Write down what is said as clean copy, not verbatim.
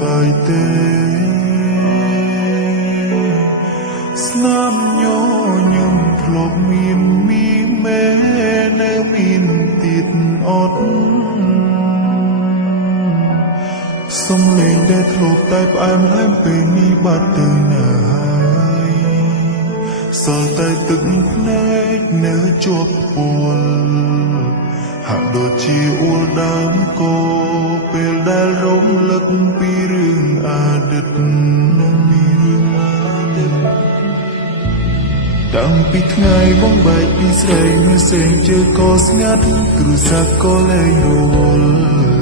បាយទេស្នាមញញឹមធ្លាប់មានមីមេនៅមានទៀតអត់សំឡេងដែលធ្លាប់តែផ្អែមល្ហែមពេលនេះបាត់ទៅណាហើយសល់តែទឹកភ្នែកនៅជាប់ពួលហាក់ដូចជាអួលដើមកោពេលដែលរំលឹកពីរឿងអតីតតាំងពីថ្ងៃបងបែកពីស្រីមួយផ្សេងជើក៏ស្ងាត់គ្រូសាក់ក៏លែងរវល់